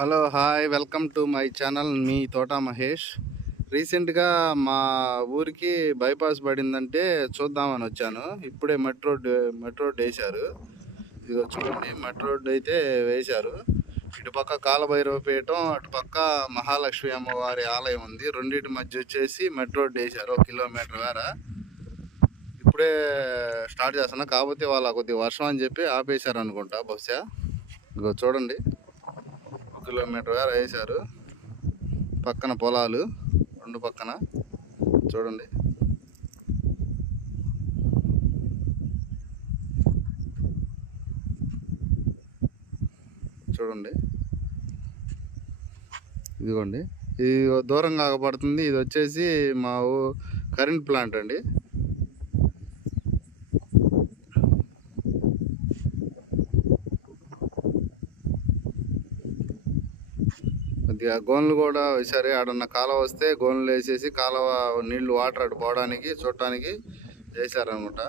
Hello hi welcome to my channel మీ తోట మహేష్. రీసెంట్గా మా ఊరికి బైపాస్ పడిందంటే చూద్దామని వచ్చాను. ఇప్పుడే మెట్రో రోడ్ వేశారు. ఇదిగో చూడండి, మెట్రో రోడ్ అయితే వేశారు. ఇటుపక్క కాలభైరవపీఠం, అటుపక్క మహాలక్ష్మి అమ్మవారి ఆలయం ఉంది. రెండింటి మధ్య వచ్చేసి మెట్రో రోడ్ వేశారు, 1 కిలోమీటర్ వేర. ఇప్పుడే స్టార్ట్ చేస్తున్నా, కాకపోతే వాళ్ళ కొద్దిగా వర్షం అని చెప్పి ఆపేశారు అనుకుంటా బహుశా. ఇదిగో చూడండి, 1 కిలోమీటర్ వేర వేశారు. పక్కన పొలాలు, రెండు పక్కన చూడండి. చూడండి, ఇదిగోండి, ఇది దూరం కాకపడుతుంది. ఇది వచ్చేసి మా కరెంట్ ప్లాంట్ అండి. కొద్దిగా గోన్లు కూడా వేసారు. ఆడన్న కాలువ వస్తే గోన్లు వేసేసి కాలువ నీళ్లు వాటర్ అటు పోవడానికి చూడటానికి వేసారనమాట.